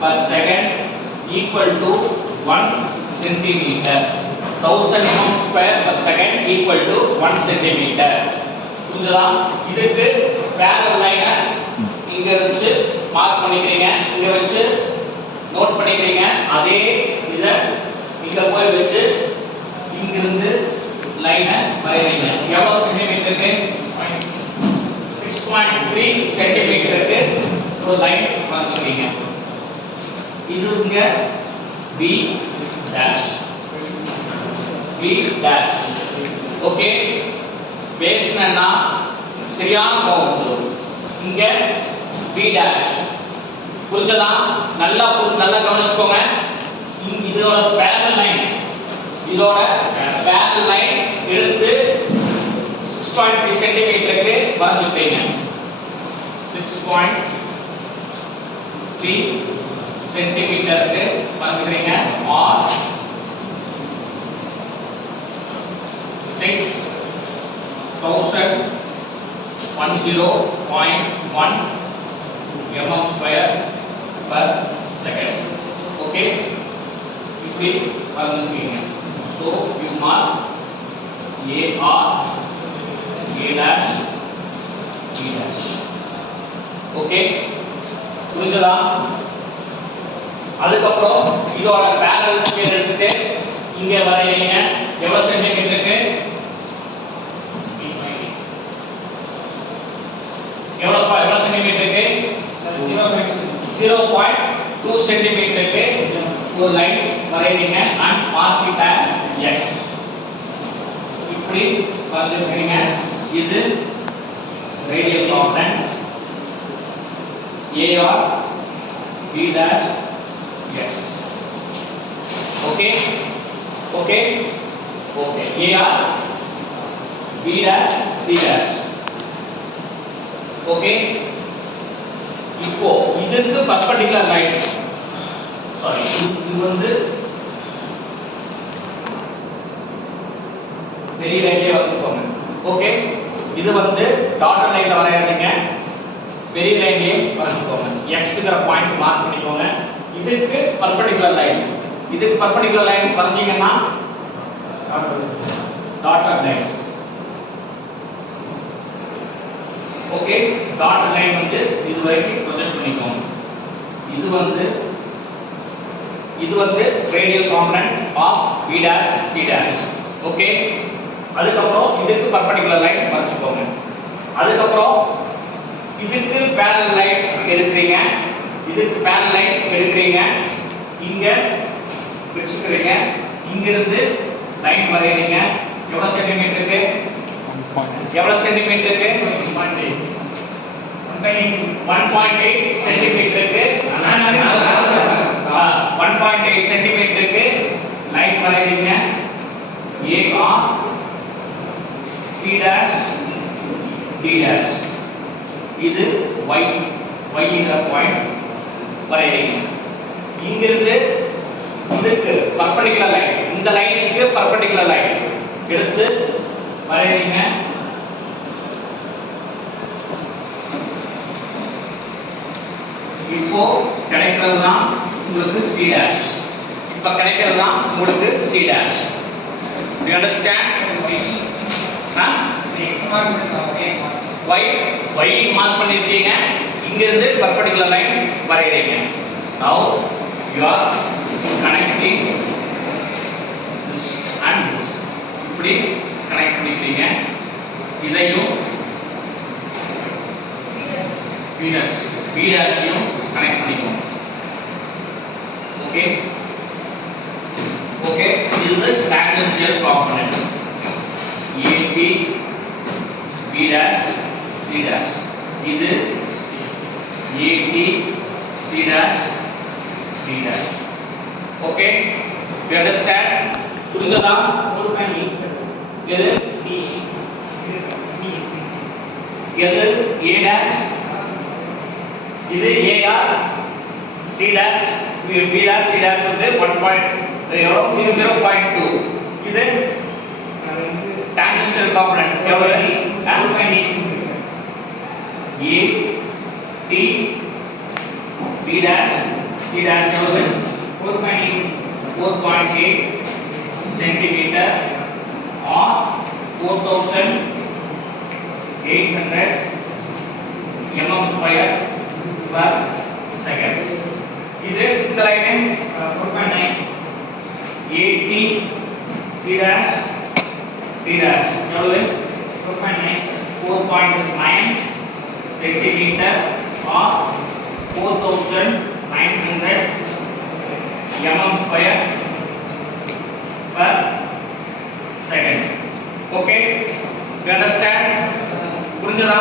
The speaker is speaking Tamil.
per second equal to 1 centimeter. 1000 mm square per second equal to 1 centimeter. புரியுதா? இதுக்கு parallel line இங்க வச்சு மார்க் பண்ணிக்கிறீங்க, இங்க வச்சு நோட் பண்ணிக்கிறீங்க. அதே இத இங்க போய் வச்சு இங்க இருந்து லைனை வரையறீங்க. எவ்வளவு சென்டிமீட்டருக்கு? 6.3 சென்டிமீட்டருக்கு ஒரு லைன் வரையறீங்க. இதுங்க B dash. B dash. Okay, பேஸ்னா சரியான போகுது. இங்க B dash. புரிஞ்சதா? நல்லா கவனிச்சுக்கோங்க. இதோட parallel line, இதோட parallel line எடுத்து 6.3 சென்டிமீட்டருக்கு வரைஞ்சிட்டீங்க. 6.3 சென்டிமீட்டருக்கு வரைஞ்சிட்டீங்க. ஆர் 6010.1 mm square per second. Okay, இப்படி வரைஞ்சிட்டீங்க. So you mark AR, A dash, B dash. Okay, புரிஞ்சதா? அதுக்கப்புறம் இதோட parallel scale எடுத்துட்டு இங்க வரையறீங்க. எவ்வளவு சென்டிமீட்டருக்கு? எவ்வளவு சென்டிமீட்டருக்கு? 0.2 சென்டிமீட்டருக்கு ஒரு line வரையறீங்க and mark it as X. இப்படி வரையறீங்க. இது radial component AR B dash X. Okay, okay, okay. AR B dash C dash. Okay, இப்போ இதுக்கு perpendicular line, sorry, இது வந்து பெரிய லைன்லயே வச்சுக்கோங்க. ஓகே, இது வந்து டாட்டர் லைன்ல வரையறீங்க. பெரிய லைன்லயே வரைச்சுக்கோங்க. xங்கற பாயிண்ட் மார்க் பண்ணிக்கோங்க. இதுக்கு perpendicular லைன், இதுக்கு perpendicular லைன் வரைஞ்சீங்கன்னா dotted line. Okay, dotted line வந்து இது வரைக்கும் ப்ரொஜெக்ட் பண்ணிக்கோங்க. இது வந்து radial component of B dash C dash. Okay, அதுக்கப்புறம் இதுக்கு perpendicular லைன் வரைச்சுக்கோங்க. அதுக்கப்புறம் இதுக்கு parallel லைன் எடுக்கிறீங்க. இதுக்கு parallel லைன் எடுக்கிறீங்க. இங்க வெச்சுக்கிறீங்க. இங்க இருந்து லைன் வரையறீங்க. எவ்வளவு சென்டிமீட்டருக்கு? எவ்வளவு சென்டிமீட்டருக்கு? 1.8 சென்டிமீட்டருக்கு 1.8 சென்டிமீட்டருக்கு லைன் வரையறீங்க. AR C dash D dash. இது y ங்கற பாயிண்ட் வரையறீங்க. இங்க இருந்து இதுக்கு perpendicular லைன், இந்த லைனுக்கு perpendicular லைன் எடுத்து வரையறீங்க. இப்போ கிடைக்கிறதுதான் உங்களுக்கு C dash. இப்ப கிடைக்கிறதுதான் உங்களுக்கு C dash. You understand? y mark பண்ணிருக்கீங்க. இங்க இருந்து perpendicular லைன் வரையறீங்க. Now you are connecting this and this. இப்படி கனெக்ட் பண்ணிட்டீங்க. இதையும் B dash-ஐயும் கனெக்ட் பண்ணிக்கோங்க. ஓகே, ஓகே, இது tangential component AP B dash C dash. இது AT C dash D dash. Okay, you understand? புரியுதா? எது எது A dash, இது AR C dash B dash C dash வந்து 1.0.2. இது tangential component எவ்வளவு? A T B dash C C dash எவ்வளவு 4.8 centimeter or 4800 mm square per second. இது இந்த line 4.9 80 C dash D dash எவ்வளவு 4.9 centimeter or 4900 mm square per second. Okay, you understand? புரிஞ்சதா?